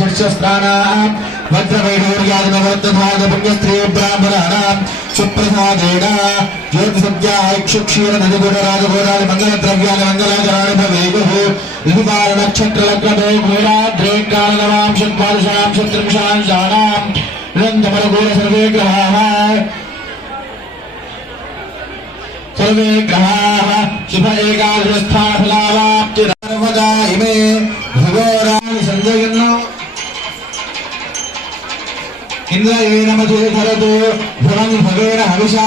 शिष्यस्त्राणाम् वज्रवैढूर्यादिनवर्तधान पुण्यस्त्रीय ब्राह्मणानां सुप्रसादेन ज्योतिसद्याक्षुक्षीर नदिगुणराजगोरादि मंगलद्रव्यानि मंगलाचराणि भवेयुः ऋतुकालनक्षत्रलग्नदो घोराद्रेकालनवां षट्पादशां षट्त्रिंशांशानां निरन्तरगोर सर्वे ग्रहाः शुभ एकादशस्थाफलावाप्तिर्वदा इमे भगोराणि सञ्जयन् इंद्रयेन मधुरे धरतु भुवन् भवेन हविषा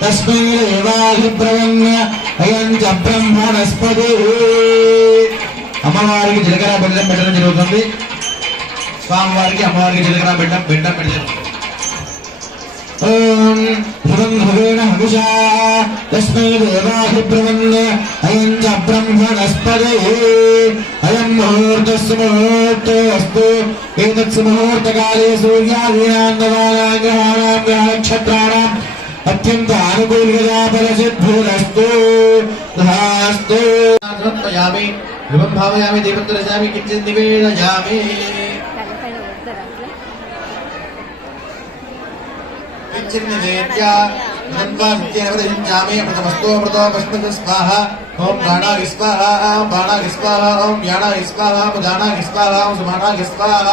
तस्मै देवाधिब्रवण्य अयं च ब्रह्मणस्पतिः అమ్మవారికి జీలకర్ర బెల్లం పెట్టడం జరుగుతుంది స్వామివారికి అమ్మవారికి జీలకర్ర బెల్లం పెట్టడం ఓం భువన్ భవేన హవిషా తస్మై దేవాధిబ్రవణ్య అయం చ బ్రహ్మణస్పతిః అయం ముహూర్తస్సు ముహూర్తోస్తు ఏతత్సు ముహూర్తకాలే సూర్యాదీనాం నక్షత్రాణాం అత్యంత అనుకూల్యతా ఫలసిద్ధిరస్తు తథాస్తు సమర్పయామి ధూపం భావయామి దీపం దర్శయామి కించిత్ నివేదయామి కించిత్ నివేద్య నంద్వాస్త్యేనవదయించామి అమృతమస్తో అమృతో పశ్మతు స్వాహ ఓం ప్రాణాయ స్వాహ ప్రాణాయ స్వాహ ఓం యాణాయ స్వాహ ఉదానాయ స్వాహ ఓం సుమానాయ స్వాహ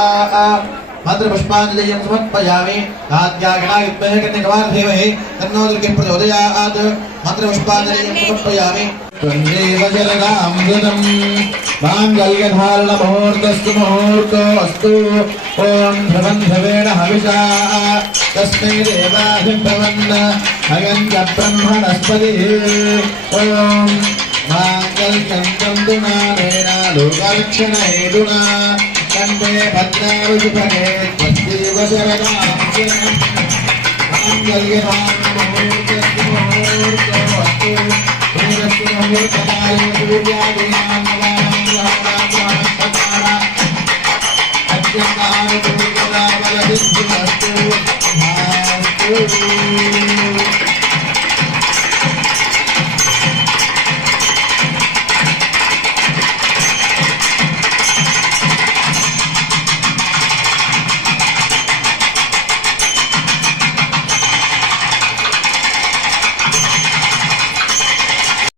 మంత్రపుష్పాంజలిం సమర్పయామి ఆద్యాగణాయ విద్మహే కన్యకవార్ధేమహి తన్నో దుర్గే ప్రచోదయాత్ మంత్రపుష్పాంజలిం సమర్పయామి త్వందేవ జలగామృతం మాంగళ్యధారణ ముహూర్తస్తు ముహూర్తోస్తు ఓం భవన్ భవేన హవిషా తస్మై దేవాధిబ్రవన్న అయం చ బ్రహ్మణస్పతిః ఓం మాంగళ్యం తంతునానేన లోకరక్షణేతునా కంటే భద్రారుషుభగే త్వత్తేవ శరణాగతం మాంగళ్యధారణ ముహూర్తస్తు ముహూర్తోస్తు ముహూర్తకాలే సూర్యాదీనాం నవానాం